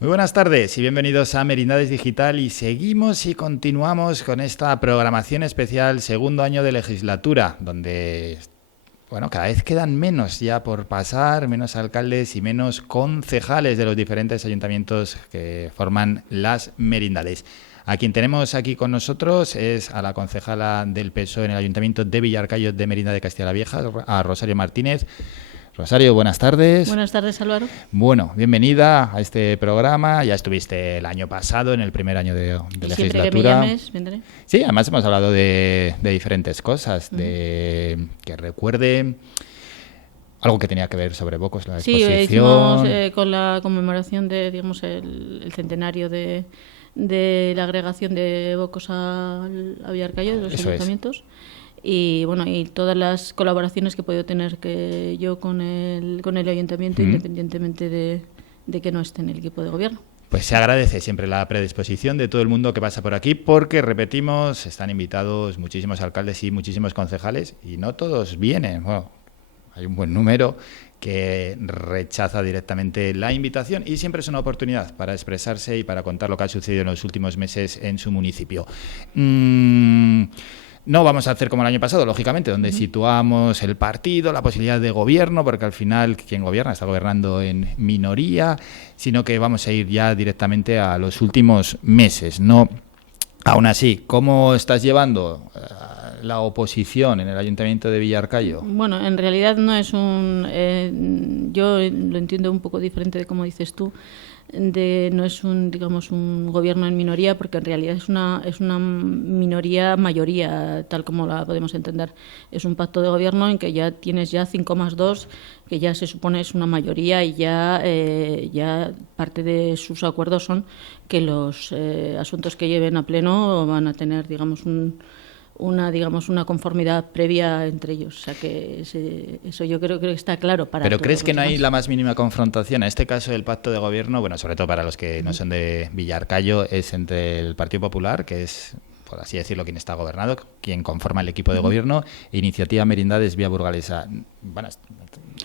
Muy buenas tardes y bienvenidos a Merindades Digital y seguimos y continuamos con esta programación especial segundo año de legislatura, donde cada vez quedan menos ya por pasar, menos alcaldes y menos concejales de los diferentes ayuntamientos que forman las merindades. A quien tenemos aquí con nosotros es a la concejala del PSOE en el Ayuntamiento de Villarcayo de Merindad de Castilla la Vieja, a Rosario Martínez. Rosario, buenas tardes. Buenas tardes, Álvaro. Bueno, bienvenida a este programa. Ya estuviste el año pasado, en el primer año de legislatura. Siempre que me llames, vendré. Sí, además hemos hablado de diferentes cosas, de que recuerde algo que tenía que ver sobre Vocos, la exposición. Sí, hicimos con la conmemoración de, digamos, el centenario de la agregación de Vocos a Villarcayo, de los ayuntamientos. Y bueno, y todas las colaboraciones que he podido tener yo con el ayuntamiento, independientemente de que no esté en el equipo de gobierno. Pues se agradece siempre la predisposición de todo el mundo que pasa por aquí, porque, repetimos, están invitados muchísimos alcaldes y muchísimos concejales, y no todos vienen. Bueno, hay un buen número que rechaza directamente la invitación, y siempre es una oportunidad para expresarse y para contar lo que ha sucedido en los últimos meses en su municipio. No vamos a hacer como el año pasado, lógicamente, donde situamos el partido, la posibilidad de gobierno, porque al final quien gobierna está gobernando en minoría, sino que vamos a ir ya directamente a los últimos meses, ¿no? Aún así, ¿cómo estás llevando la oposición en el Ayuntamiento de Villarcayo? Bueno, en realidad no es yo lo entiendo un poco diferente de cómo dices tú. No es un gobierno en minoría, porque en realidad es una mayoría, tal como la podemos entender. Es un pacto de gobierno en que ya tienes 5 más 2, que ya se supone es una mayoría, y ya parte de sus acuerdos son que los asuntos que lleven a pleno van a tener, una conformidad previa entre ellos. O sea que eso yo creo que está claro para ¿Pero todos. crees que no hay la más mínima confrontación? En este caso, el pacto de gobierno, bueno, sobre todo para los que no son de Villarcayo, es entre el Partido Popular, que es, por así decirlo, quien está gobernado, quien conforma el equipo de gobierno, e Iniciativa Merindades Vía Burgalesa. Bueno,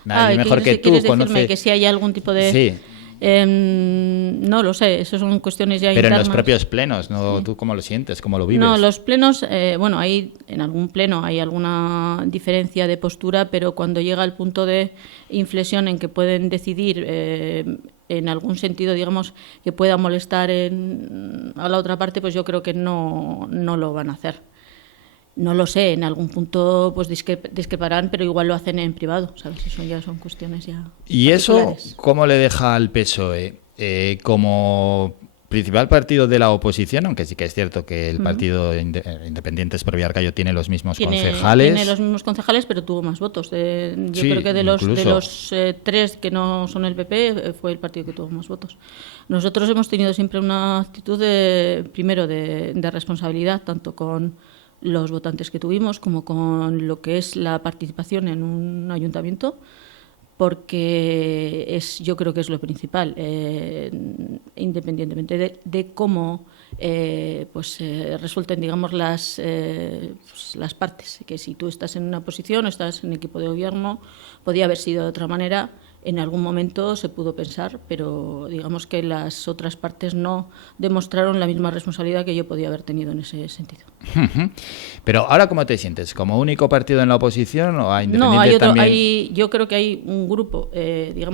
nadie mejor que tú conoce que si hay algún tipo de... Sí. No lo sé, eso son cuestiones ya Pero internas. En los propios plenos, ¿no? Sí. ¿Tú cómo lo sientes? ¿Cómo lo vives? No, los plenos, en algún pleno hay alguna diferencia de postura, pero cuando llega el punto de inflexión en que pueden decidir en algún sentido, digamos, que pueda molestar a la otra parte, pues yo creo que no lo van a hacer. No lo sé, en algún punto pues discreparán, pero igual lo hacen en privado, ¿sabes? Eso ya son cuestiones ya. ¿Y eso cómo le deja al PSOE? Como principal partido de la oposición, aunque sí que es cierto que el partido Independientes por Villarcayo tiene los mismos concejales. Tiene los mismos concejales, pero tuvo más votos. Yo creo que de incluso los 3 que no son el PP, fue el partido que tuvo más votos. Nosotros hemos tenido siempre una actitud primero de responsabilidad, tanto con los votantes que tuvimos como con lo que es la participación en un ayuntamiento, porque yo creo que es lo principal, independientemente de cómo resulten, digamos, las partes. Que si tú estás en una posición o estás en equipo de gobierno, podía haber sido de otra manera. En algún momento se pudo pensar, pero digamos que las otras partes no demostraron la misma responsabilidad que yo podía haber tenido en ese sentido. Pero ahora, ¿cómo te sientes? ¿Como único partido en la oposición o a Independiente también? Yo creo que hay un grupo,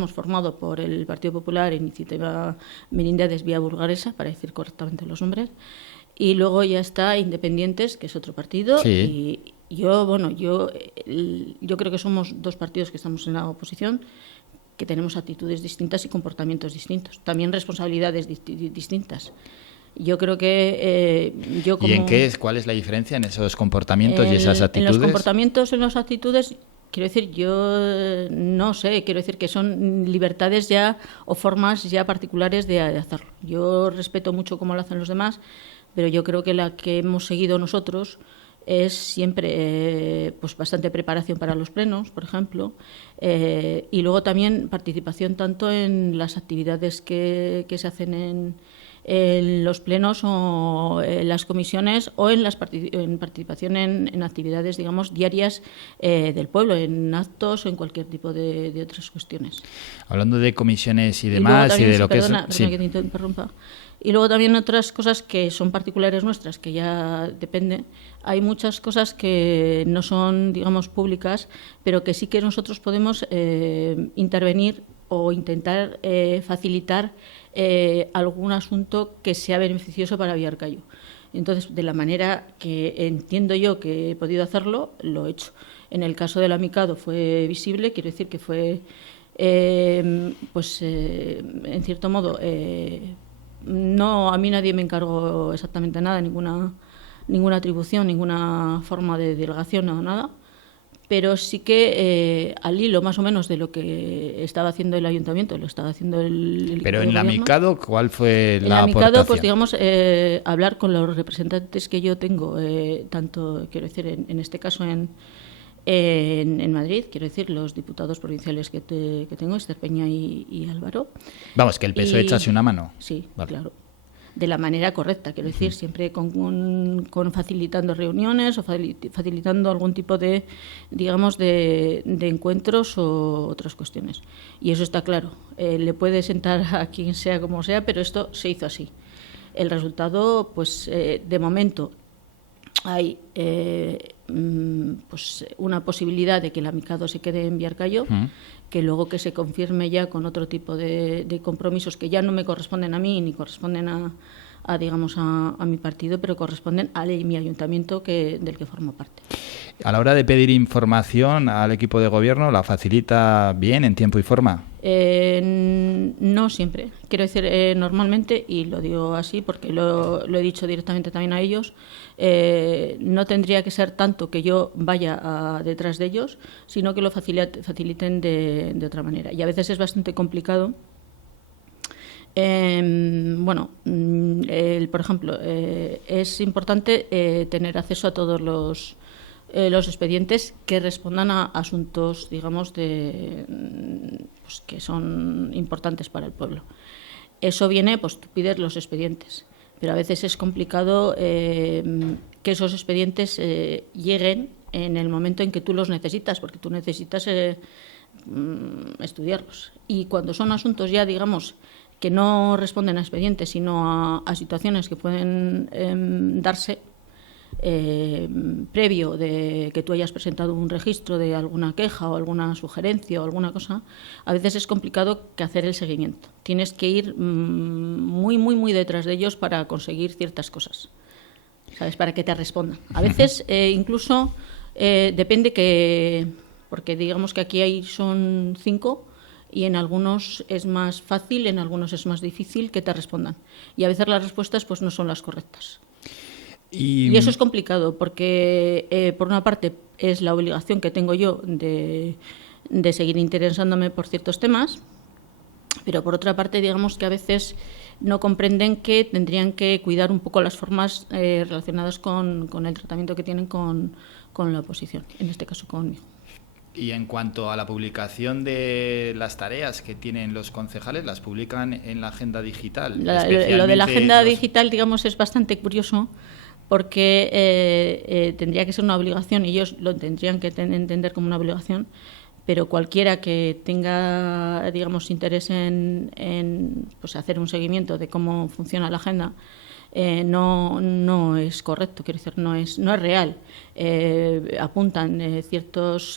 formado por el Partido Popular, Iniciativa Merindades Vía Burgalesa, para decir correctamente los nombres, y luego ya está Independientes, que es otro partido, sí. Y yo creo que somos 2 partidos que estamos en la oposición, que tenemos actitudes distintas y comportamientos distintos, también responsabilidades distintas. Yo creo que ¿Y en qué cuál es la diferencia en esos comportamientos y esas actitudes? En los comportamientos, en las actitudes, quiero decir, yo no sé, quiero decir que son libertades ya o formas ya particulares de hacerlo. Yo respeto mucho cómo lo hacen los demás, pero yo creo que la que hemos seguido nosotros es siempre bastante preparación para los plenos, por ejemplo, y luego también participación tanto en las actividades que se hacen en los plenos o en las comisiones o en participación en actividades, digamos, diarias del pueblo, en actos o en cualquier tipo de otras cuestiones. Hablando de comisiones y demás, también, y de lo perdona, que es... Sí. que te interrumpa. Y luego también otras cosas que son particulares nuestras, que ya depende. Hay muchas cosas que no son, digamos, públicas, pero que sí que nosotros podemos intervenir o intentar facilitar algún asunto que sea beneficioso para Villarcayo. Entonces, de la manera que entiendo yo que he podido hacerlo, lo he hecho. En el caso del Amicado fue visible, quiero decir que fue, en cierto modo, no, a mí nadie me encargó exactamente nada, ninguna atribución, ninguna forma de delegación o nada. Pero sí que al hilo más o menos de lo que estaba haciendo el ayuntamiento, lo estaba haciendo el Pero en el gobierno. Amicado, ¿cuál fue la aportación? aportación? Pues digamos, hablar con los representantes que yo tengo, tanto, quiero decir, en este caso en Madrid, quiero decir, los diputados provinciales que tengo, Esther Peña y Álvaro. Vamos, que el PSOE echase una mano. Sí, vale. Claro. De la manera correcta, quiero decir, siempre con facilitando reuniones o facilitando algún tipo de, digamos, de encuentros o otras cuestiones. Y eso está claro. Le puede sentar a quien sea como sea, pero esto se hizo así. El resultado, pues, de momento hay pues una posibilidad de que el Amicado se quede en Villarcayo, que luego que se confirme ya con otro tipo de compromisos que ya no me corresponden a mí ni corresponden a mi partido, pero corresponden a mi ayuntamiento del que formo parte. A la hora de pedir información al equipo de gobierno, ¿la facilita bien, en tiempo y forma? No siempre. Quiero decir, normalmente, y lo digo así porque lo he dicho directamente también a ellos, no tendría que ser tanto que yo vaya detrás de ellos, sino que lo faciliten de otra manera. Y a veces es bastante complicado. Por ejemplo, es importante tener acceso a todos los expedientes que respondan a asuntos, digamos, pues, que son importantes para el pueblo. Eso viene, pues tú pides los expedientes, pero a veces es complicado que esos expedientes lleguen en el momento en que tú los necesitas, porque tú necesitas estudiarlos. Y cuando son asuntos ya, digamos, que no responden a expedientes, sino a situaciones que pueden darse previo de que tú hayas presentado un registro de alguna queja o alguna sugerencia o alguna cosa, a veces es complicado que hacer el seguimiento. Tienes que ir muy, muy, muy detrás de ellos para conseguir ciertas cosas, ¿sabes? Para que te respondan. A veces incluso depende porque digamos que aquí son 5 y en algunos es más fácil, en algunos es más difícil que te respondan. Y a veces las respuestas pues no son las correctas. Y eso es complicado porque, por una parte, es la obligación que tengo yo de seguir interesándome por ciertos temas, pero por otra parte, digamos que a veces no comprenden que tendrían que cuidar un poco las formas relacionadas con el tratamiento que tienen con la oposición, en este caso conmigo. Y en cuanto a la publicación de las tareas que tienen los concejales, ¿las publican en la agenda digital? Lo de la agenda digital, digamos, es bastante curioso porque tendría que ser una obligación y ellos lo tendrían que entender como una obligación, pero cualquiera que tenga, digamos, interés en pues hacer un seguimiento de cómo funciona la agenda, no es correcto, quiero decir, no es real. Apuntan ciertas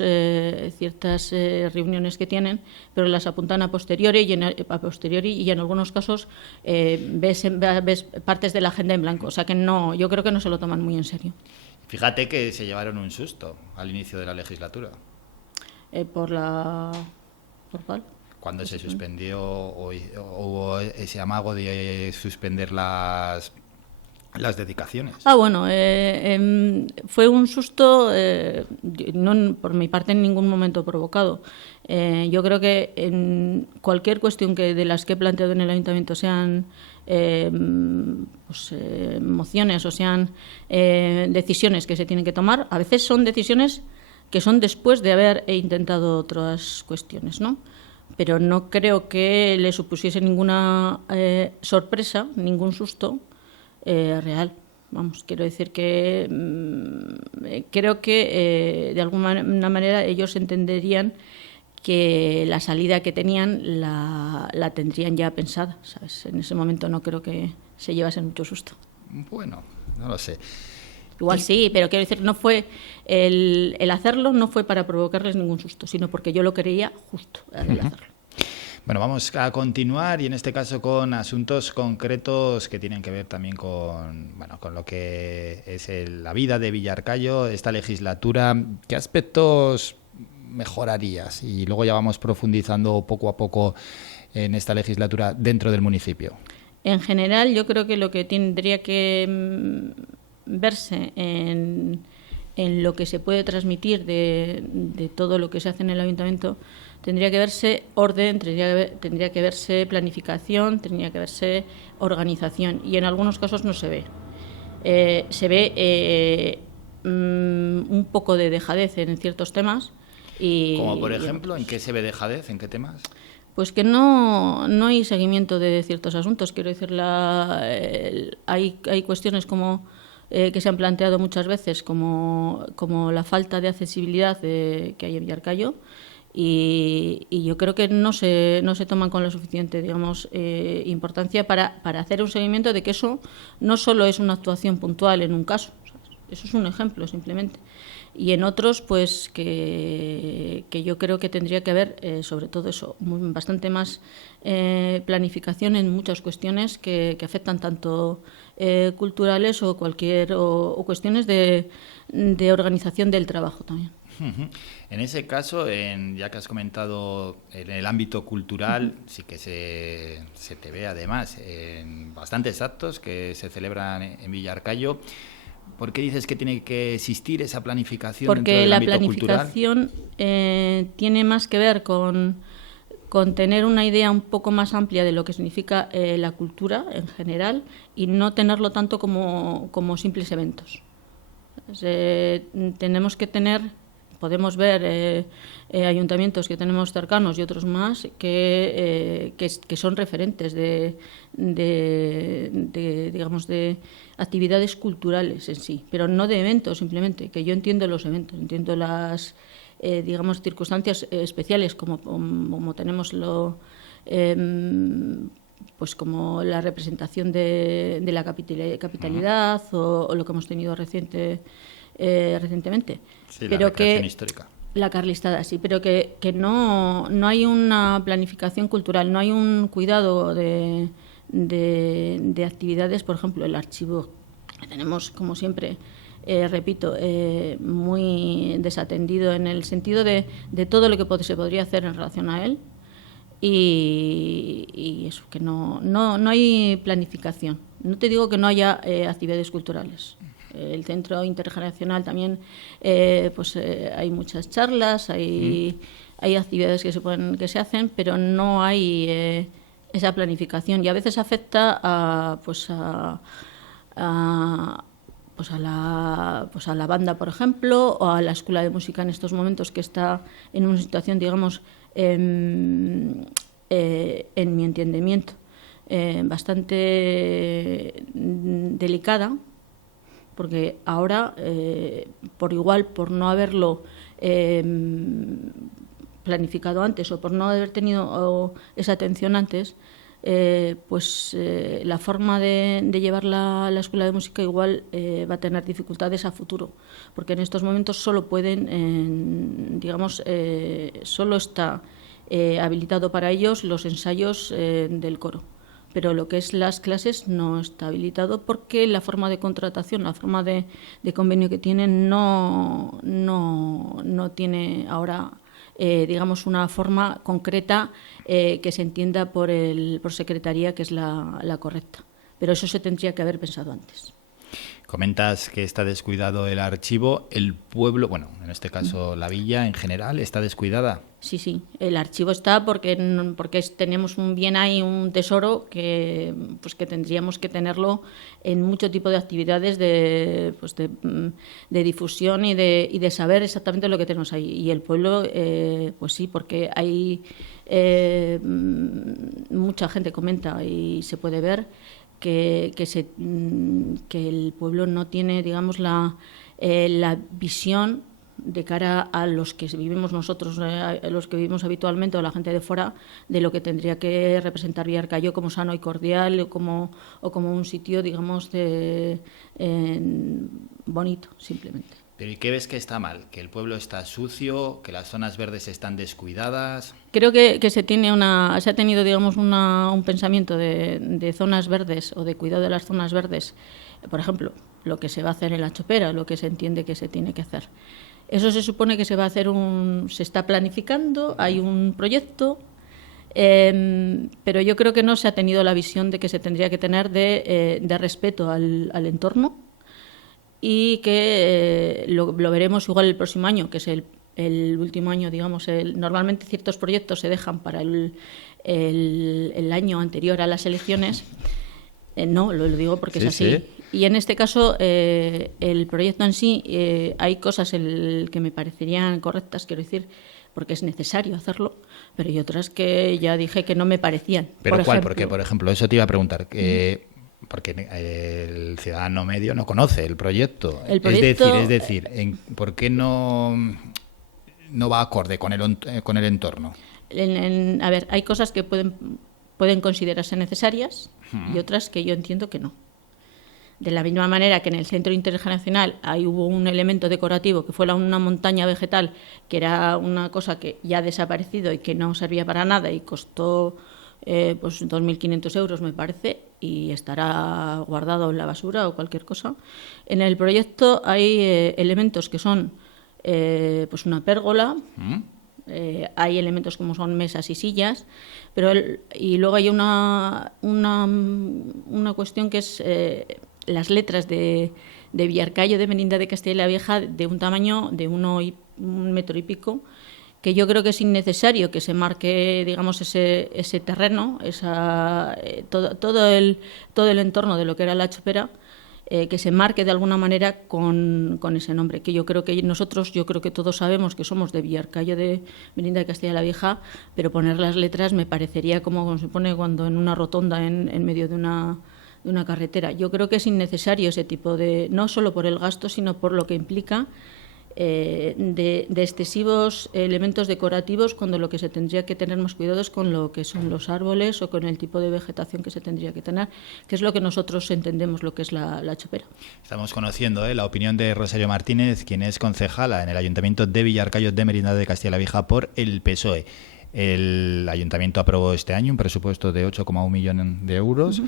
reuniones que tienen, pero las apuntan a posteriori y en algunos casos ves partes de la agenda en blanco, o sea que yo creo que no se lo toman muy en serio. Fíjate que se llevaron un susto al inicio de la legislatura. ¿Por cuál? Cuando se suspendió o hubo ese amago de suspender las dedicaciones. Bueno, fue un susto, no por mi parte en ningún momento provocado. Yo creo que en cualquier cuestión de las que he planteado en el ayuntamiento, sean mociones o sean decisiones que se tienen que tomar, a veces son decisiones que son después de haber intentado otras cuestiones, ¿no? pero no creo que le supusiese ninguna sorpresa, ningún susto real. Vamos, quiero decir que creo que de alguna manera ellos entenderían que la salida que tenían la tendrían ya pensada, ¿sabes? En ese momento no creo que se llevasen mucho susto. Bueno, no lo sé. Igual sí, pero quiero decir, no fue el hacerlo no fue para provocarles ningún susto, sino porque yo lo creía justo al hacerlo. Bueno, vamos a continuar y en este caso con asuntos concretos que tienen que ver también con lo que es la vida de Villarcayo, esta legislatura. ¿Qué aspectos mejorarías? Y luego ya vamos profundizando poco a poco en esta legislatura dentro del municipio. En general, yo creo que lo que tendría que verse en lo que se puede transmitir de todo lo que se hace en el ayuntamiento, tendría que verse orden, tendría que verse planificación, tendría que verse organización, y en algunos casos no se ve. Se ve un poco de dejadez en ciertos temas. Como por ejemplo, ¿en qué se ve dejadez? ¿En qué temas? Pues que no hay seguimiento de ciertos asuntos. Quiero decir, hay cuestiones como que se han planteado muchas veces, como la falta de accesibilidad que hay en Villarcayo, y yo creo que no se toman con la suficiente, digamos, importancia para hacer un seguimiento de que eso no solo es una actuación puntual en un caso, ¿sabes? Eso es un ejemplo simplemente. Y en otros, pues que yo creo que tendría que haber, sobre todo eso, bastante más planificación en muchas cuestiones que afectan tanto culturales o cuestiones de organización del trabajo también. En ese caso, ya que has comentado en el ámbito cultural, sí que se te ve además en bastantes actos que se celebran en Villarcayo. ¿Por qué dices que tiene que existir esa planificación dentro del ámbito cultural? Porque la planificación tiene más que ver con tener una idea un poco más amplia de lo que significa la cultura en general y no tenerlo tanto como simples eventos. Tenemos que podemos ver ayuntamientos que tenemos cercanos y otros más que son referentes digamos, de actividades culturales en sí, pero no de eventos simplemente, que yo entiendo los eventos, entiendo las digamos, circunstancias especiales como tenemos pues como la representación de la capitalidad o lo que hemos tenido recientemente. Sí, pero la recreación histórica. La carlistada, sí, pero que no hay una planificación cultural, no hay un cuidado de actividades. Por ejemplo, el archivo tenemos, como siempre, repito, muy desatendido en el sentido de todo lo que se podría hacer en relación a él, y eso, que no hay planificación. No te digo que no haya actividades culturales. El Centro Intergeneracional también, hay muchas charlas, hay actividades que se hacen, pero no hay esa planificación, y a veces afecta a la banda, por ejemplo, o a la escuela de música en estos momentos, que está en una situación, digamos, en mi entendimiento, bastante delicada, porque ahora, por no haberlo planificado antes o por no haber tenido esa atención antes, la forma de llevar la escuela de música igual va a tener dificultades a futuro, porque en estos momentos solo solo está habilitado para ellos los ensayos del coro, pero lo que es las clases no está habilitado, porque la forma de contratación, la forma de convenio que tienen no tiene ahora digamos, una forma concreta que se entienda por secretaría, que es la correcta. Pero eso se tendría que haber pensado antes. Comentas que está descuidado el archivo, el pueblo, bueno, en este caso la villa en general, ¿está descuidada? Sí, sí, el archivo está porque tenemos un bien ahí, un tesoro que pues que tendríamos que tenerlo en mucho tipo de actividades de difusión y de saber exactamente lo que tenemos ahí. Y el pueblo, pues sí, porque hay mucha gente comenta y se puede ver que el pueblo no tiene, digamos, la visión de cara a los que vivimos nosotros, los que vivimos habitualmente, o la gente de fuera, de lo que tendría que representar Villarcayo como sano y cordial, o como un sitio, digamos, bonito, simplemente. ¿Pero y qué ves que está mal? ¿Que el pueblo está sucio? ¿Que las zonas verdes están descuidadas? Creo que se ha tenido, digamos, un pensamiento de zonas verdes o de cuidado de las zonas verdes. Por ejemplo, lo que se va a hacer en La Chopera, lo que se entiende que se tiene que hacer. Eso se supone que se va a hacer se está planificando, hay un proyecto, pero yo creo que no se ha tenido la visión de que se tendría que tener de respeto al entorno, y que lo veremos igual el próximo año, que es el último año, digamos. Normalmente ciertos proyectos se dejan para el año anterior a las elecciones. No, lo digo porque es así. Sí. Y en este caso, el proyecto en sí, hay cosas que me parecerían correctas, quiero decir, porque es necesario hacerlo, pero hay otras que ya dije que no me parecían. ¿Pero cuál? Porque, por ejemplo, eso te iba a preguntar. Porque el ciudadano medio no conoce el proyecto. Es decir, ¿por qué no va acorde con el entorno? A ver, hay cosas que pueden considerarse necesarias y otras que yo entiendo que no. De la misma manera que en el Centro Intergeneracional hubo un elemento decorativo que fue una montaña vegetal, que era una cosa que ya ha desaparecido y que no servía para nada y costó pues 2.500 euros, me parece, y estará guardado en la basura o cualquier cosa. En el proyecto hay elementos que son pues una pérgola, hay elementos como son mesas y sillas, y luego hay una cuestión que es las letras de Villarcayo de Merindad de Castilla la Vieja, de un tamaño de 1 metro y pico, que yo creo que es innecesario que se marque, digamos, ese terreno, todo el entorno de lo que era La Chopera, que se marque de alguna manera con ese nombre, que yo creo que todos sabemos que somos de Villarcayo de Merindad de Castilla la Vieja, pero poner las letras me parecería como se pone cuando en una rotonda en medio de una carretera. Yo creo que es innecesario ese tipo no solo por el gasto, sino por lo que implica de excesivos elementos decorativos, cuando lo que se tendría que tener más cuidado es con lo que son los árboles o con el tipo de vegetación que se tendría que tener, que es lo que nosotros entendemos lo que es la Chopera. Estamos conociendo la opinión de Rosario Martínez, quien es concejala en el Ayuntamiento de Villarcayo de Merindad de Castilla la Vieja por el PSOE. El Ayuntamiento aprobó este año un presupuesto de 8,1 millones de euros.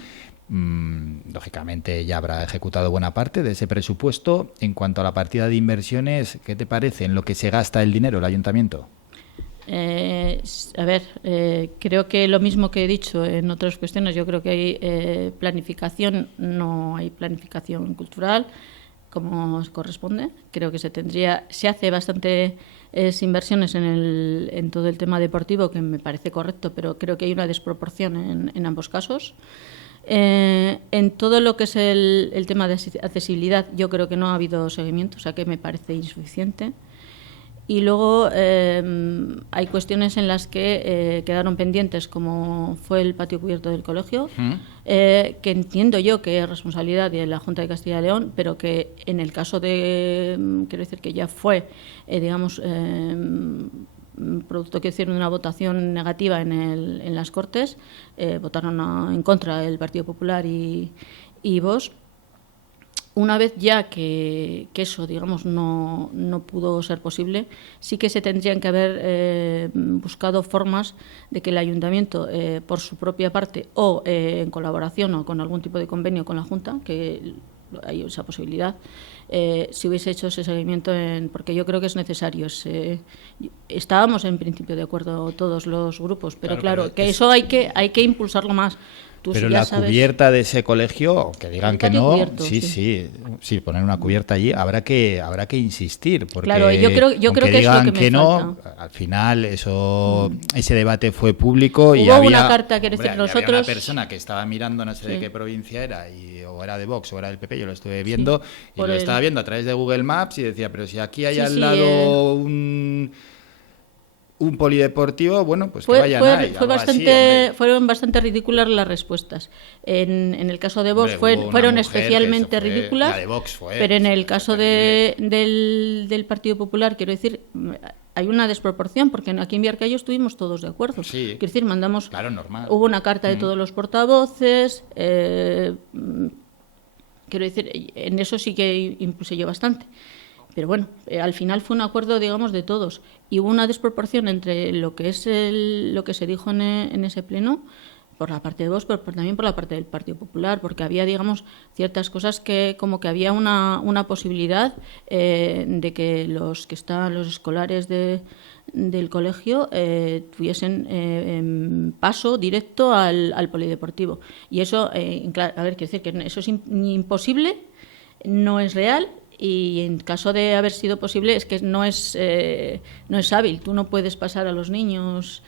Lógicamente ya habrá ejecutado buena parte de ese presupuesto. En cuanto a la partida de inversiones, ¿qué te parece en lo que se gasta el dinero el Ayuntamiento? Creo que lo mismo que he dicho en otras cuestiones, yo creo que hay planificación, no hay planificación cultural como corresponde. Creo que se hace bastante inversiones en todo el tema deportivo, que me parece correcto, pero creo que hay una desproporción en ambos casos. En todo lo que es el tema de accesibilidad, yo creo que no ha habido seguimiento, o sea que me parece insuficiente. Y luego hay cuestiones en las que quedaron pendientes, como fue el patio cubierto del colegio, que entiendo yo que es responsabilidad de la Junta de Castilla y León, pero que en el caso quiero decir que ya fue, producto que hicieron una votación negativa en las Cortes, votaron en contra el Partido Popular y Vox. Una vez ya que eso, digamos, no pudo ser posible, sí que se tendrían que haber buscado formas de que el Ayuntamiento, por su propia parte, o en colaboración o con algún tipo de convenio con la Junta, que hay esa posibilidad, si hubiese hecho ese seguimiento, porque yo creo que es necesario. Estábamos en principio de acuerdo todos los grupos, pero claro que eso hay que impulsarlo más. tú Pero ya la sabes... cubierta de ese colegio, que digan El que patio no, cubierto, sí, poner una cubierta allí, habrá que insistir, porque Claro, yo creo aunque que es lo digan que me no, falta. al final ese debate fue público y Hubo había, una carta, quiero decir, había una nosotros... persona que estaba mirando, no sé de Sí. qué provincia era, o era de Vox o era del PP, yo lo estuve viendo, y por lo el- estaba viendo a través de Google Maps y decía, pero si aquí hay Sí, al sí, lado un polideportivo, bueno, pues que Fue, vayan fue, ahí, fue algo así, hombre. fueron bastante ridículas las respuestas. En el caso de Vox Hombre, hubo una fueron mujer que especialmente eso fue- ridículas, la de Vox fue, pero en eso el fue caso del Partido Popular, quiero decir, hay una desproporción, porque aquí en Viarcayo estuvimos todos de acuerdo. Sí. Quiero decir, mandamos... Claro, normal. Hubo una carta de todos los portavoces... quiero decir, en eso sí que impuse yo bastante. Pero bueno, al final fue un acuerdo, digamos, de todos. Y hubo una desproporción entre lo que es lo que se dijo en ese pleno, por la parte de Vox, pero también por la parte del Partido Popular, porque había, digamos, ciertas cosas que como que había una posibilidad de que los escolares del colegio tuviesen paso directo al polideportivo. Y eso, a ver, quiero decir que eso es imposible, no es real. Y en caso de haber sido posible, es que no es hábil. Tú no puedes pasar a los niños.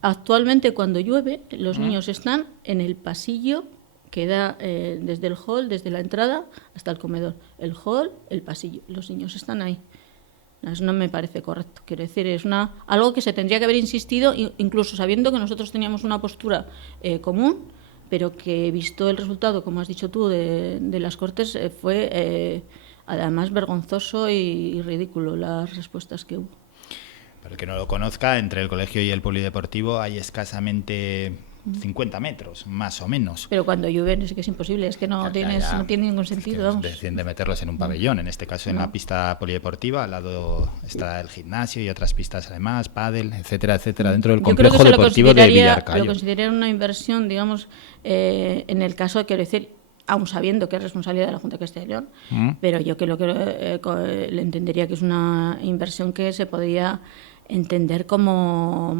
Actualmente, cuando llueve, los niños están en el pasillo que da desde el hall, desde la entrada hasta el comedor. El hall, el pasillo. Los niños están ahí. Eso no me parece correcto. Quiero decir, es algo que se tendría que haber insistido, incluso sabiendo que nosotros teníamos una postura común, pero que, visto el resultado, como has dicho tú, de las Cortes, fue... además vergonzoso y ridículo las respuestas que hubo. Para el que no lo conozca, entre el colegio y el polideportivo hay escasamente 50 metros, más o menos. Pero cuando llueve es que es imposible, es que no tiene ningún sentido. Es que deciden de meterlos en un pabellón, en este caso en la pista polideportiva, al lado está el gimnasio y otras pistas además, pádel, etcétera, etcétera, dentro del complejo deportivo de Villarcayo. Lo consideraría una inversión, digamos, en el caso, quiero decir, aun sabiendo que es responsabilidad de la Junta de Castilla y León, pero yo creo que le entendería que es una inversión que se podría entender como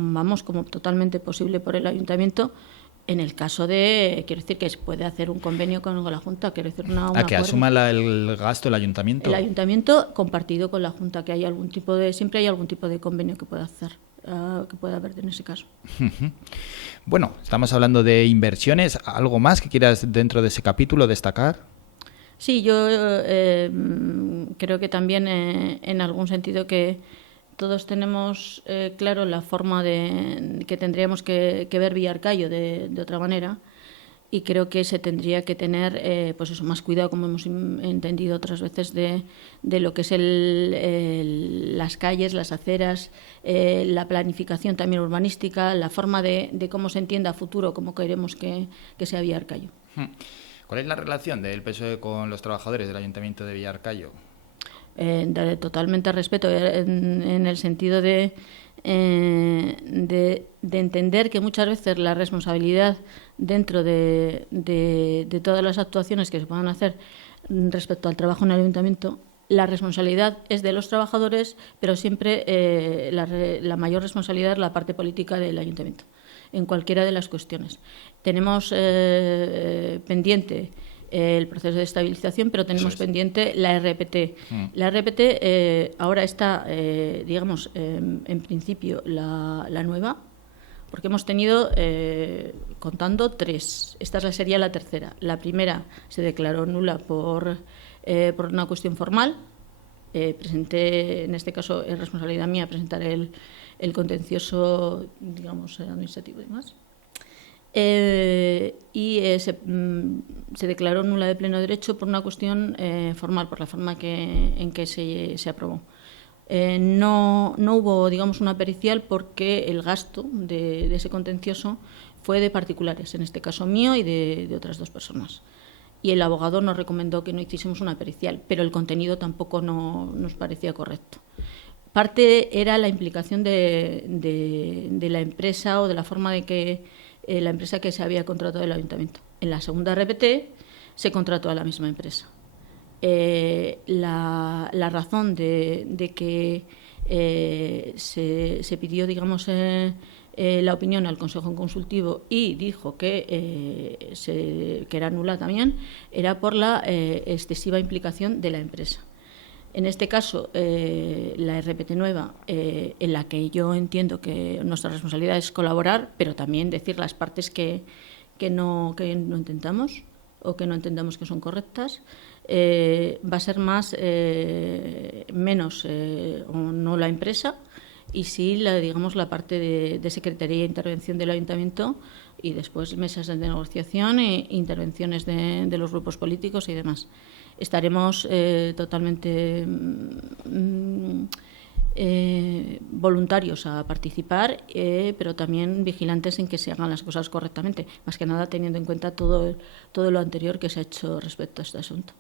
totalmente posible por el Ayuntamiento, en el caso de, quiero decir, que se puede hacer un convenio con la Junta, quiero decir, ¿A que asuma el gasto el Ayuntamiento? El Ayuntamiento compartido con la Junta, que siempre hay algún tipo de convenio que pueda hacer, que pueda haber en ese caso. Bueno, estamos hablando de inversiones. ¿Algo más que quieras dentro de ese capítulo destacar? Sí, yo creo que también en algún sentido que todos tenemos claro la forma que tendríamos que ver Villarcayo de otra manera, y creo que se tendría que tener pues eso, más cuidado, como hemos entendido otras veces, de lo que es las calles, las aceras, la planificación también urbanística, la forma de cómo se entienda a futuro, cómo queremos que sea Villarcayo. ¿Cuál es la relación del PSOE con los trabajadores del Ayuntamiento de Villarcayo? Totalmente respeto, en el sentido de entender que muchas veces la responsabilidad dentro de todas las actuaciones que se puedan hacer respecto al trabajo en el ayuntamiento, la responsabilidad es de los trabajadores, pero siempre la mayor responsabilidad es la parte política del ayuntamiento, en cualquiera de las cuestiones. Tenemos pendiente el proceso de estabilización, pero tenemos pendiente la RPT. La RPT ahora está, digamos, en principio la nueva, porque hemos tenido, contando, 3. Esta sería la tercera. La primera se declaró nula por una cuestión formal. Presenté, en este caso es responsabilidad mía, presentar el contencioso, digamos, administrativo y demás. Se declaró nula de pleno derecho por una cuestión formal, por la forma en que se aprobó. No hubo, digamos, una pericial, porque el gasto de ese contencioso fue de particulares, en este caso mío y de otras 2 personas. Y el abogado nos recomendó que no hiciésemos una pericial, pero el contenido tampoco nos parecía correcto. Parte era la implicación de la empresa, o de la forma de que la empresa que se había contratado el ayuntamiento. En la segunda RPT se contrató a la misma empresa. La razón de que se pidió, digamos, la opinión al Consejo Consultivo y dijo que era nula también, era por la excesiva implicación de la empresa. En este caso, la RPT nueva, en la que yo entiendo que nuestra responsabilidad es colaborar, pero también decir las partes que no intentamos o que no entendamos que son correctas, va a ser menos o no la empresa, y sí la parte de Secretaría e Intervención del Ayuntamiento, y después mesas de negociación e intervenciones de los grupos políticos y demás. Estaremos totalmente voluntarios a participar, pero también vigilantes en que se hagan las cosas correctamente, más que nada teniendo en cuenta todo lo anterior que se ha hecho respecto a este asunto.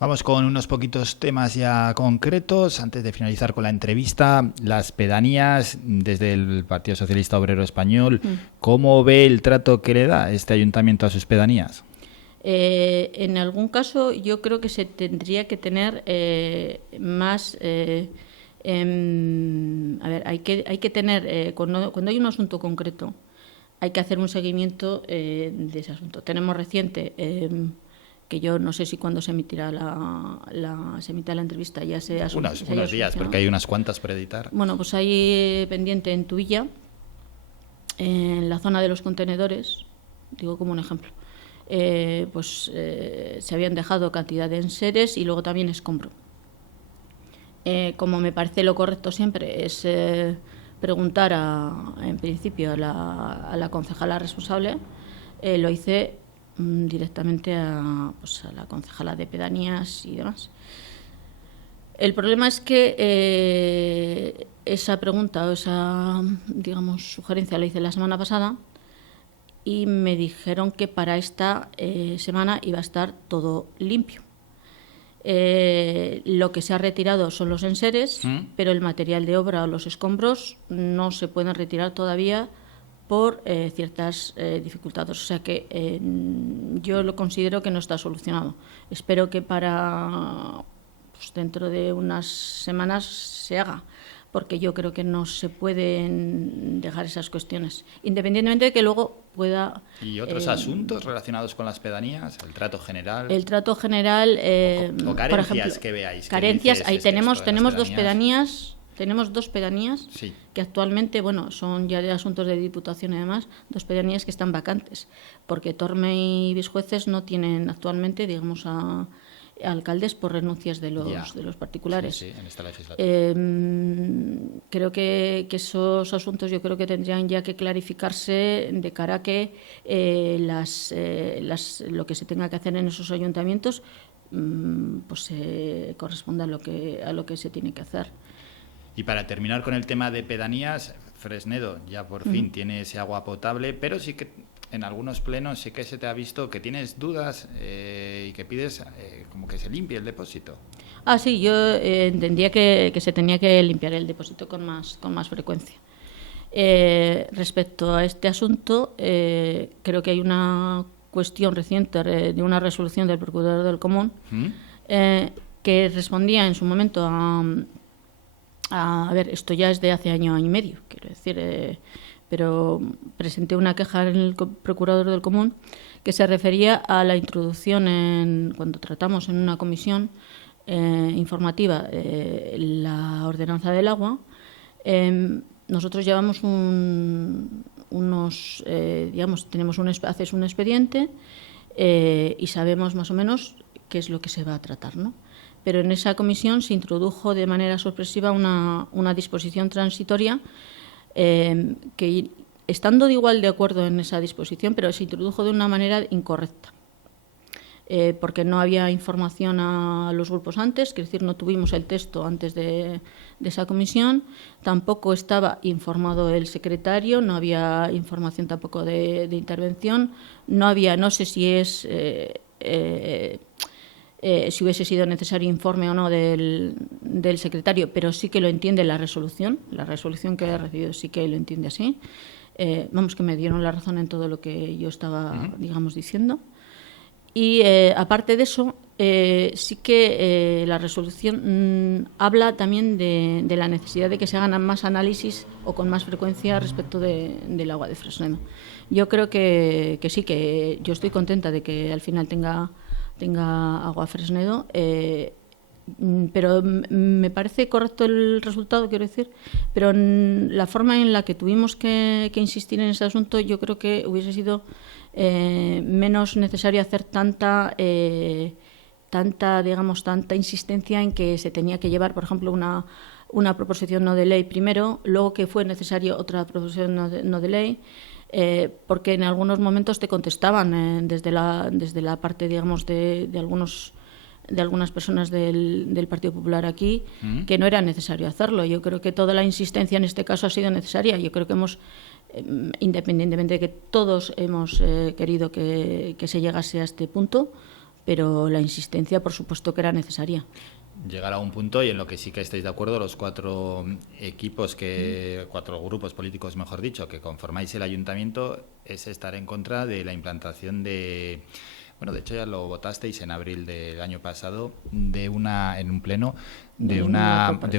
Vamos con unos poquitos temas ya concretos antes de finalizar con la entrevista. Las pedanías, desde el Partido Socialista Obrero Español, ¿cómo ve el trato que le da este ayuntamiento a sus pedanías? En algún caso yo creo que se tendría que tener más... hay que tener, cuando hay un asunto concreto, hay que hacer un seguimiento de ese asunto. Tenemos reciente, que yo no sé si cuando se emitirá se emita la entrevista ya sea unos días, porque hay unas cuantas por editar. Bueno, pues hay pendiente en Tuilla, en la zona de los contenedores, digo como un ejemplo, se habían dejado cantidad de enseres y luego también escombro. Como me parece lo correcto siempre es preguntar en principio a la concejala responsable, lo hice directamente a la concejala de pedanías y demás. El problema es que esa pregunta o esa, sugerencia la hice la semana pasada y me dijeron que para esta semana iba a estar todo limpio. Lo que se ha retirado son los enseres, pero el material de obra o los escombros no se pueden retirar todavía por ciertas dificultades. O sea que yo lo considero que no está solucionado. Espero que para dentro de unas semanas se haga, porque yo creo que no se pueden dejar esas cuestiones, independientemente de que luego pueda... ¿Y otros asuntos relacionados con las pedanías? ¿El trato general? El trato general... o carencias, por ejemplo, que veáis. Carencias, ahí tenemos dos pedanías. Tenemos dos pedanías que actualmente, son ya de asuntos de Diputación y demás, dos pedanías que están vacantes, porque Torme y Bisjueces no tienen actualmente, alcaldes por renuncias de los particulares. Sí, en esta legislatura. Creo que esos asuntos yo creo que tendrían ya que clarificarse de cara a que lo que se tenga que hacer en esos ayuntamientos corresponda a lo que se tiene que hacer. Y para terminar con el tema de pedanías, Fresnedo ya por fin tiene ese agua potable, pero sí que en algunos plenos sí que se te ha visto que tienes dudas y que pides como que se limpie el depósito. Sí, yo entendía que se tenía que limpiar el depósito con más frecuencia. Respecto a este asunto, creo que hay una cuestión reciente de una resolución del Procurador del Común que respondía en su momento a ver, esto ya es de hace año y medio, quiero decir, pero presenté una queja en el Procurador del Común que se refería a la introducción cuando tratamos en una comisión informativa la ordenanza del agua. Nosotros llevamos haces un expediente y sabemos más o menos qué es lo que se va a tratar, ¿no? Pero en esa comisión se introdujo de manera sorpresiva una disposición transitoria que, estando de igual de acuerdo en esa disposición, pero se introdujo de una manera incorrecta, porque no había información a los grupos antes, es decir, no tuvimos el texto antes de esa comisión, tampoco estaba informado el secretario, no había información tampoco de intervención, no sé si es... si hubiese sido necesario informe o no del secretario, pero sí que lo entiende la resolución que he recibido sí que lo entiende así. Que me dieron la razón en todo lo que yo estaba, diciendo. Y aparte de eso, Sí que la resolución habla también de la necesidad de que se hagan más análisis o con más frecuencia respecto del agua de Fresnedo. Yo creo que sí, que yo estoy contenta de que al final tenga agua Fresnedo, pero me parece correcto el resultado, quiero decir, pero la forma en la que tuvimos que insistir en ese asunto, yo creo que hubiese sido menos necesario hacer tanta insistencia en que se tenía que llevar, por ejemplo, una proposición no de ley primero, luego que fue necesario otra proposición no de ley, porque en algunos momentos te contestaban desde la parte, digamos, de algunas personas del Partido Popular aquí, que no era necesario hacerlo. Yo creo que toda la insistencia en este caso ha sido necesaria. Yo creo que independientemente de que todos hemos querido que se llegase a este punto, pero la insistencia, por supuesto, que era necesaria. Llegar a un punto y en lo que sí que estáis de acuerdo los cuatro grupos políticos, mejor dicho, que conformáis el ayuntamiento, es estar en contra de la implantación de... Bueno, de hecho ya lo votasteis en abril del año pasado en un pleno de un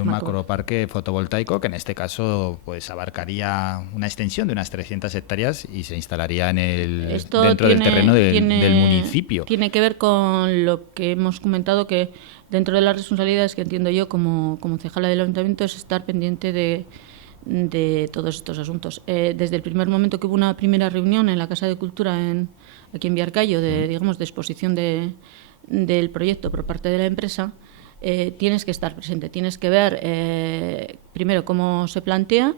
macroparque fotovoltaico que en este caso pues abarcaría una extensión de unas 300 hectáreas y se instalaría dentro del terreno del municipio. Tiene que ver con lo que hemos comentado, que dentro de las responsabilidades que entiendo yo como concejala del ayuntamiento es estar pendiente de todos estos asuntos. Desde el primer momento que hubo una primera reunión en la Casa de Cultura aquí en Villarcayo, de exposición del proyecto por parte de la empresa, tienes que estar presente, tienes que ver primero cómo se plantea,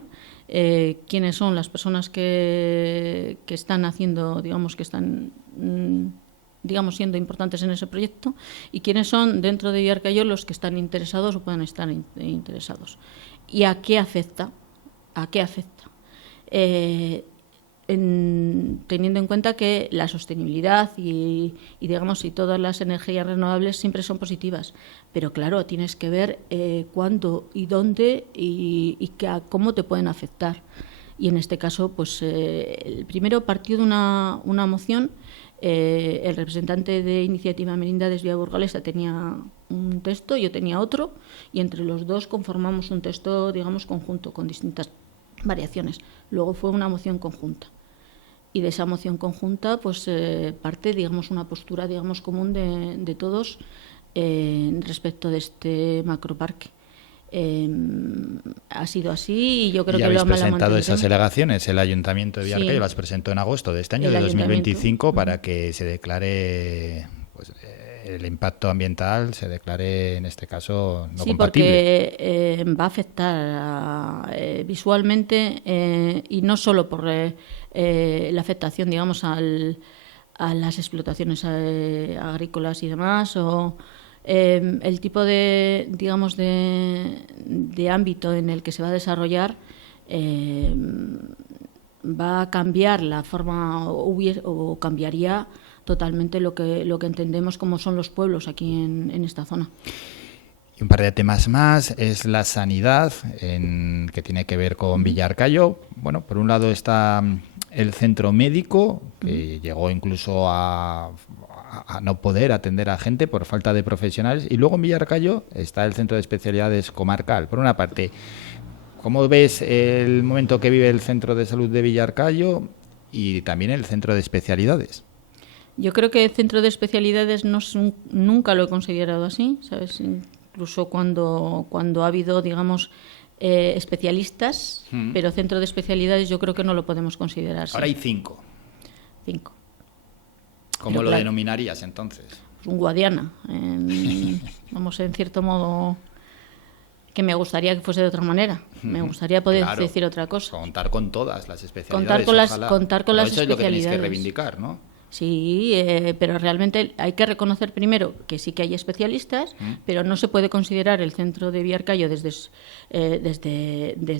quiénes son las personas que están haciendo, digamos, que están siendo importantes en ese proyecto, y quiénes son dentro de Villarcayo los que están interesados o pueden estar interesados. ¿Y a qué afecta? ¿A qué afecta? Teniendo en cuenta que la sostenibilidad y todas las energías renovables siempre son positivas, pero claro, tienes que ver cuándo y dónde y cómo te pueden afectar. Y en este caso, pues el primero partió de una moción. El representante de Iniciativa Merindades Vía Burgalesa tenía un texto, yo tenía otro, y entre los dos conformamos un texto, digamos, conjunto, con distintas variaciones. Luego fue una moción conjunta. Y de esa moción conjunta pues parte, digamos, una postura, digamos, común de todos respecto de este macroparque. Ha sido así y yo creo que lo habéis presentado esas alegaciones. El Ayuntamiento de Villarcayo las presentó en agosto de este año, de 2025, para que se declare pues, el impacto ambiental, se declare en este caso no compatible. Sí, porque va a afectar visualmente y no solo por la afectación, digamos, a las explotaciones agrícolas y demás, o el tipo de, digamos, de ámbito en el que se va a desarrollar va a cambiar la forma o cambiaría totalmente lo que entendemos como son los pueblos aquí en esta zona. Y un par de temas más es la sanidad, que tiene que ver con Villarcayo. Bueno, por un lado está el centro médico, que llegó incluso a no poder atender a gente por falta de profesionales. Y luego en Villarcayo está el centro de especialidades comarcal. Por una parte, ¿cómo ves el momento que vive el centro de salud de Villarcayo y también el centro de especialidades? Yo creo que el centro de especialidades nunca lo he considerado así, ¿sabes? Incluso cuando ha habido, digamos, especialistas, pero centro de especialidades yo creo que no lo podemos considerar. Ahora hay 5. 5. ¿Cómo lo denominarías entonces? Un Guadiana. Vamos, en cierto modo, que me gustaría que fuese de otra manera. Me gustaría poder decir otra cosa. Contar con todas las especialidades. Contar con las eso especialidades. Es lo que tenéis que reivindicar, ¿no? Sí, pero realmente hay que reconocer primero que sí que hay especialistas, pero no se puede considerar el centro de Villarcayo desde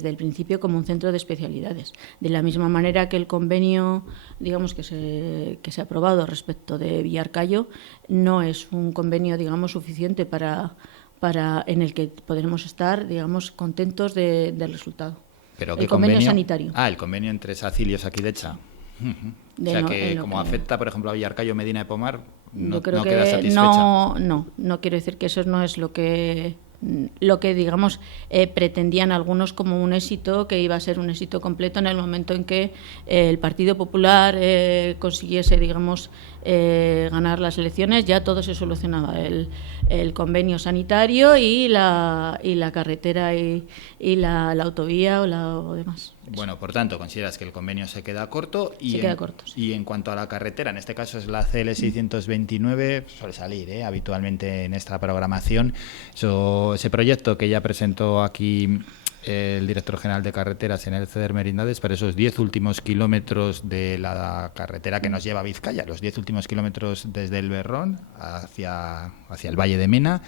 el principio como un centro de especialidades. De la misma manera que el convenio, digamos, que se ha aprobado respecto de Villarcayo no es un convenio, digamos, suficiente para en el que podremos estar, digamos, contentos del resultado. ¿Pero el convenio sanitario. El convenio entre SACIL y Osakidecha. O sea que como afecta, por ejemplo, a Villarcayo Medina de Pomar, no creo que queda satisfecha. No quiero decir que eso no es lo que digamos pretendían algunos como un éxito, que iba a ser un éxito completo en el momento en que el Partido Popular consiguiese, digamos, ganar las elecciones. Ya todo se solucionaba, el convenio sanitario y la carretera y la autovía o demás. Bueno, por tanto, consideras que el convenio se queda corto sí. Y en cuanto a la carretera, en este caso es la CL 629, suele salir habitualmente en esta programación. Ese proyecto que ya presentó aquí el director general de carreteras en el CEDER Merindades, para esos 10 últimos kilómetros de la carretera que nos lleva a Vizcaya, los 10 últimos kilómetros desde el Berrón hacia el Valle de Mena.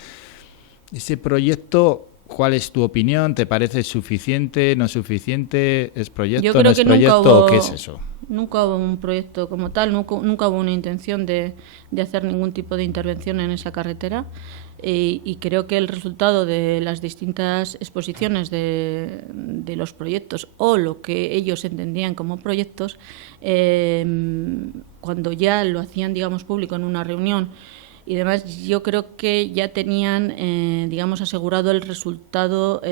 Ese proyecto, ¿cuál es tu opinión? ¿Te parece suficiente, no suficiente? ¿Es proyecto, Yo creo no es que proyecto o qué es eso? Nunca hubo un proyecto como tal, nunca hubo una intención de hacer ningún tipo de intervención en esa carretera. Y creo que el resultado de las distintas exposiciones de los proyectos o lo que ellos entendían como proyectos, cuando ya lo hacían, digamos, público en una reunión y demás, yo creo que ya tenían, digamos, asegurado el resultado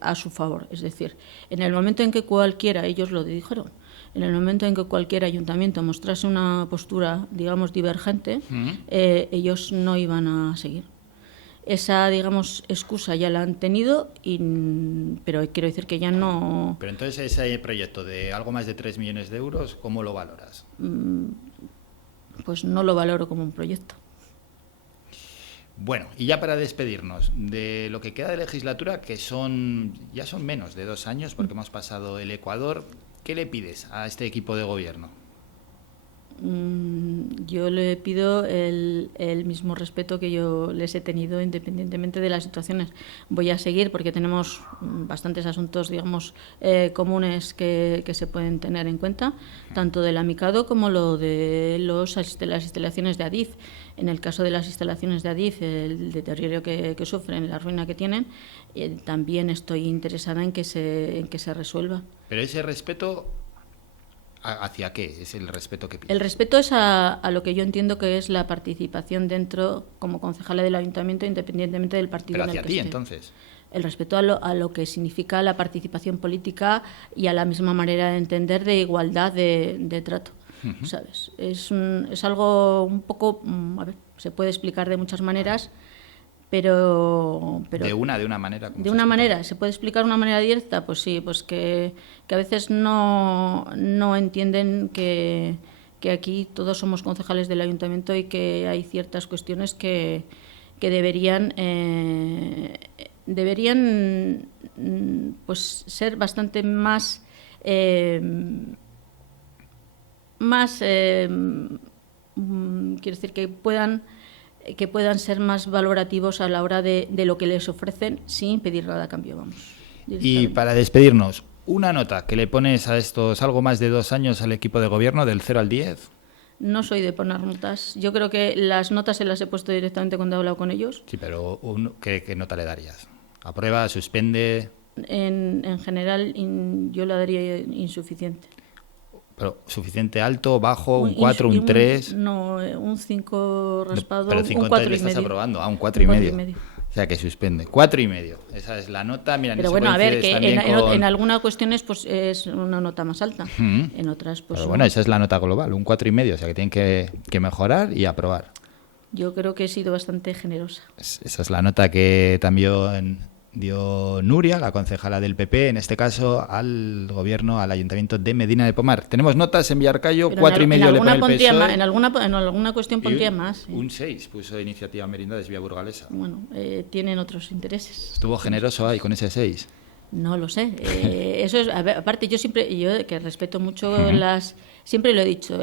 a su favor. Es decir, en el momento en que cualquiera, ellos lo dijeron, en el momento en que cualquier ayuntamiento mostrase una postura, digamos, divergente, ellos no iban a seguir. Esa, digamos, excusa ya la han tenido, pero quiero decir que ya no... Pero entonces ese proyecto de algo más de 3 millones de euros, ¿cómo lo valoras? Pues no lo valoro como un proyecto. Bueno, y ya para despedirnos de lo que queda de legislatura, que ya son menos de 2 años, porque hemos pasado el Ecuador, ¿qué le pides a este equipo de gobierno? Yo le pido el mismo respeto que yo les he tenido independientemente de las situaciones. Voy a seguir porque tenemos bastantes asuntos, digamos, comunes que se pueden tener en cuenta, tanto del Amicado como lo de las instalaciones de Adif. En el caso de las instalaciones de Adif, el deterioro que sufren, la ruina que tienen, también estoy interesada en que se resuelva. Pero ese respeto, ¿hacia qué es el respeto que pides? El respeto es a lo que yo entiendo que es la participación dentro, como concejala del ayuntamiento, independientemente del partido en el que esté. ¿Pero hacia ti, entonces? El respeto a lo que significa la participación política y a la misma manera de entender de igualdad de trato, ¿sabes? Es algo un poco... A ver, se puede explicar de muchas maneras, pero de una manera. De una manera, ¿se puede explicar de una manera directa? Pues sí, pues que a veces no entienden que aquí todos somos concejales del ayuntamiento y que hay ciertas cuestiones que deberían pues ser bastante más quiero decir que puedan ser más valorativos a la hora de lo que les ofrecen sin pedir nada a cambio, vamos. Y para despedirnos, una nota que le pones a estos algo más de 2 años al equipo de gobierno, del 0 al 10. No soy de poner notas. Yo creo que las notas se las he puesto directamente cuando he hablado con ellos. Sí, pero ¿qué nota le darías? ¿Aprueba, suspende? En general yo la daría insuficiente. ¿Pero suficiente alto, bajo, un 4, un 3? No, un 5 raspado, pero 5 un 4 le estás aprobando, un 4 y medio. O sea, que suspende. 4 y medio. Esa es la nota. Mira, pero bueno, a ver, que en algunas cuestiones pues es una nota más alta. En otras, pues... Pero bueno, esa es la nota global, un 4 y medio. O sea, que tienen que mejorar y aprobar. Yo creo que he sido bastante generosa. Esa es la nota que también dio Nuria, la concejala del PP, en este caso al gobierno, al ayuntamiento de Medina de Pomar. Tenemos notas en Villarcayo, 4 y medio le pone el PSOE. En alguna cuestión pondría más. Un 6 puso Iniciativa Merindades Vía Burgalesa. Bueno, tienen otros intereses. Estuvo generoso ahí con ese 6. No lo sé. Eso es, aparte, yo que respeto mucho siempre lo he dicho,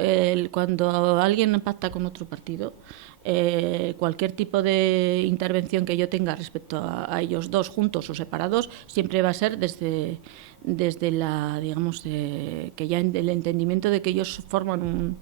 cuando alguien pacta con otro partido, cualquier tipo de intervención que yo tenga respecto a ellos dos juntos o separados siempre va a ser desde la, digamos, que ya el entendimiento de que ellos forman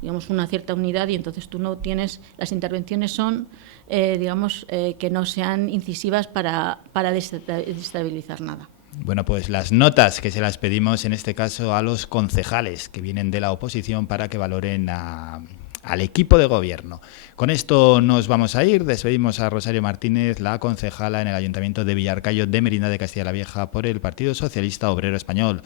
una cierta unidad, y entonces tú no tienes, las intervenciones son que no sean incisivas para desestabilizar nada. Bueno, pues las notas que se las pedimos en este caso a los concejales que vienen de la oposición para que valoren al equipo de gobierno. Con esto nos vamos a ir. Despedimos a Rosario Martínez, la concejala en el Ayuntamiento de Villarcayo de Merinda de Castilla la Vieja por el Partido Socialista Obrero Español.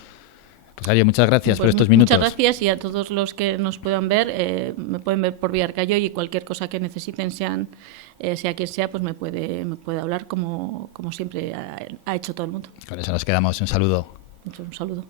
Rosario, muchas gracias por estos minutos. Muchas gracias, y a todos los que nos puedan ver, me pueden ver por Villarcayo, y cualquier cosa que necesiten, sea quien sea, pues me puede hablar como siempre ha hecho todo el mundo. Con eso nos quedamos. Un saludo. Un saludo.